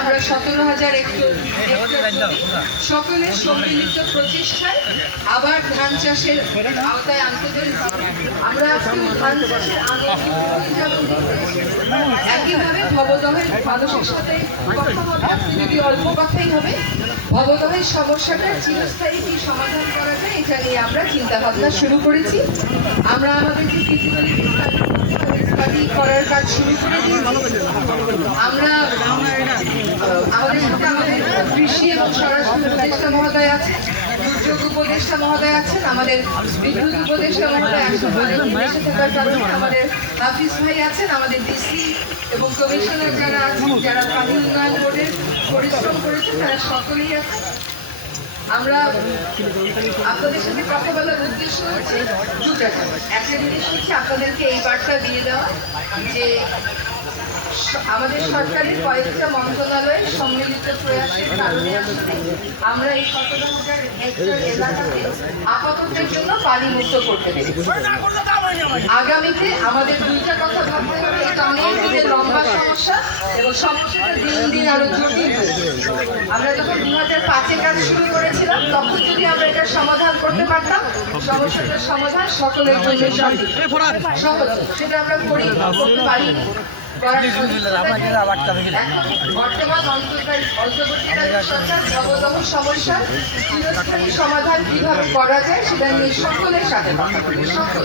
আমরা সতেরো হাজার সকলের আবার ধান চাষের একইভাবে ভবদহের মানুষের সাথে কথা হবে যদি অল্প কথাই হবে ভবদহের সমস্যাটা চিরস্থায়ী কি সমাধান করা যায়, এটা নিয়ে আমরা চিন্তা ভাবনা শুরু করেছি। আমরা আমাদের যে ফিজিক্যালি করার কাজ শুরু করে আমরা আমাদের সাথে আমাদের কৃষি এবং স্বরাষ্ট্র উপদেষ্টা মহোদয় আছেন দুর্যোগ উপদেষ্টা মহোদয় আছেন, আমাদের বিদ্যুৎ উপদেষ্টা মহোদয় আছেন আমাদের থাকার কারণে আমাদের হাফিজ ভাই আছেন, আমাদের ডিসি এবং কমিশনার যারা আছেন, যারা পানি উন্নয়ন বোর্ডের পরিশ্রম করেছেন, তারা সকলেই আছেন। আমরা আপনাদের সাথে কথা বলার উদ্দেশ্য হচ্ছে দুটা একটা জিনিস হচ্ছে আপনাদেরকে এই বার্তা দিয়ে দেওয়া যে আমাদের সরকারের কয়েকটা মন্ত্রণালয়ের সম্মিলিত প্রয়াসের কারণে আমরা এই সতেরো হাজার হেক্টর এলাকাতে আপাততের জন্য পানি মুক্ত করতে পেরেছি আগামীতে আমাদের দুইটা কথা ভাবতে হবে। এটা অনেক দিনের লম্বা সমস্যা এবং সমস্যাটা দিন দিন আরও জটিল আমরা যখন দু হাজার পাঁচে কাজ শুরু করেছিলাম তখন যদি আমরা এটা সমাধান করতে পারতাম সমস্যাটার সমাধান সকলের জন্য সহজ সেটা আমরা করি করতে চিরস্থায়ী সমাধান কীভাবে করা যায় সেটা নিয়ে সকলের সাথে সকল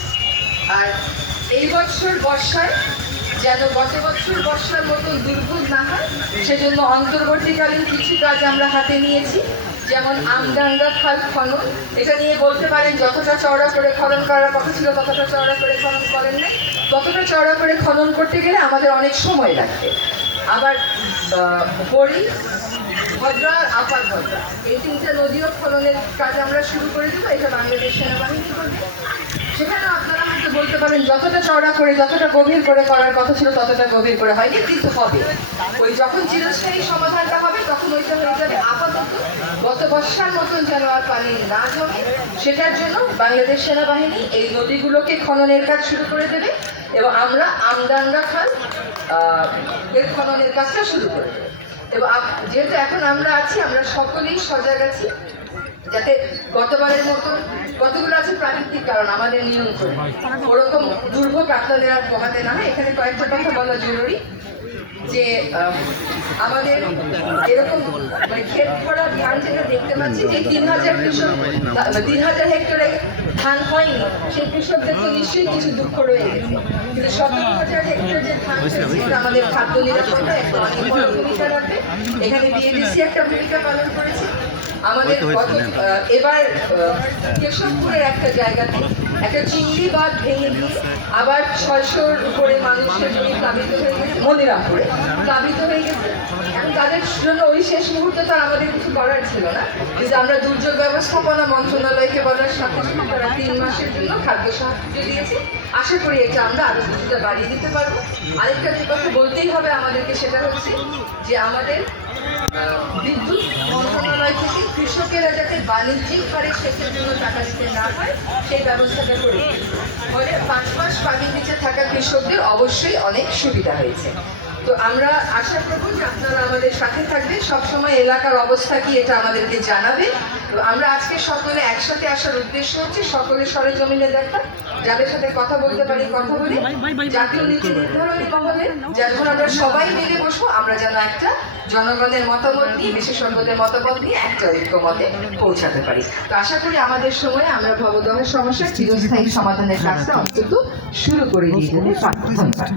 আর এই বছর বর্ষায় যেন গত বছর বর্ষার মতো দুর্ভোগ না হয়, সেজন্য অন্তর্বর্তীকালীন কিছু কাজ আমরা হাতে নিয়েছি, যেমন আমডাঙ্গা খাল খনন এটা নিয়ে বলতে পারেন যতটা চওড়া করে খনন করার কথা ছিল, ততটা চওড়া করে খনন করেন নাই। ততটা চওড়া করে খনন করতে গেলে আমাদের অনেক সময় লাগবে। আবার বড়ি, ভদ্রা আর আপার ভদ্রা। এই তিনটে নদীও খননের কাজ আমরা শুরু করে দেবো, এটা বাংলাদেশ সেনাবাহিনী করবে। সেখানে আপনারা বলতে পারেন, যতটা করে, যতটা গভীর করে করার কথা ছিল, ততটা গভীর করে হয়নি, কিন্তু হবে। ওই যখন সমাধানটা হবে, তখন হয়ে আপাতত। গত বর্ষার মতন যেন আর পানি না জমে, সেটার জন্য বাংলাদেশ সেনাবাহিনী এই নদীগুলোকে খননের কাজ শুরু করে দেবে এবং আমরা আমদানরা এর খননের কাজটা শুরু করে দেবো। এবং যেহেতু এখন আমরা আছি, আমরা সকলেই সজাগ আছি যাতে গতবারের মতন কতগুলো আছে প্রাকৃতিক কারণ, আমাদের নিয়ন্ত্রণ। ওরকম দুর্ভোগ আপনাদের আর পোহাতে না এখানে কয়েকটা কথা বলা জরুরি যে আমাদের এরকম মানে ক্ষেত ভরা ধান যেটা দেখতে পাচ্ছি, যে তিন হাজার কৃষক তিন হাজার হেক্টরে ধান হয়নি, সেই কৃষকদের তো নিশ্চয়ই কিছু দুঃখ রয়ে গেছে। কিন্তু সতেরো হাজার হেক্টর যে ধান আমাদের খাদ্য নিরাপত্তা, একটা অনেক বড় ভূমিকা রাখবে। এখানে বিএডিসি একটা ভূমিকা পালন করেছে। আমাদের গত এবার কেশবপুরের একটা জায়গাতে একটা চিংড়ি বাঁধ ভেঙে দিয়ে আবার ছয়শোর উপরে মানুষের জমি প্লাবিত হয়ে গেছে মনিরামপুরে প্লাবিত হয়ে গেছে। তাদের জন্য ওই শেষ মুহূর্তে তো আমাদের কিছু করার ছিল না। কিন্তু আমরা দুর্যোগ ব্যবস্থাপনা মন্ত্রণালয়কে বলার সাথে সাথে তারা তিন মাসের জন্য খাদ্য সাহায্য দিয়েছে। আশা করি এটা আমরা আরও কিছুটা বাড়িয়ে দিতে পারব। আরেকটা যে কথা বলতেই হবে আমাদেরকে, সেটা হচ্ছে যে আমাদের বিদ্যুৎ মন্ত্রণালয় থেকে কৃষকেরা যাতে বাণিজ্যিক হারে সেচের জন্য টাকা দিতে না হয় সেই ব্যবস্থাটা করে। ফলে পাঁচ মাস পানি নিচে থাকা কৃষকদের অবশ্যই অনেক সুবিধা হয়েছে। তো আমরা আশা করব যে আপনারা আমাদের সাথে থাকবে সবসময় এলাকার অবস্থা কি এটা আমাদেরকে জানাবে তো আমরা আজকে সকলে একসাথে আসার উদ্দেশ্য হচ্ছে সকলের সরেজমিনে দেখা। যাদের সাথে কথা বলতে পারি কথা বলি। জাতীয় নীতি নির্ধারণী হবে যখন আমরা সবাই মিলে বসবো। আমরা যেন একটা জনগণের মতামত নিয়ে বিশেষজ্ঞদের মতামত নিয়ে একটা ঐক্যমতে পৌঁছাতে পারি। তো আশা করি আমাদের সময়ে আমরা ভবদহের সমস্যার চিরস্থায়ী সমাধানের কাজটা অন্তত শুরু করে দিয়ে ধন্যবাদ।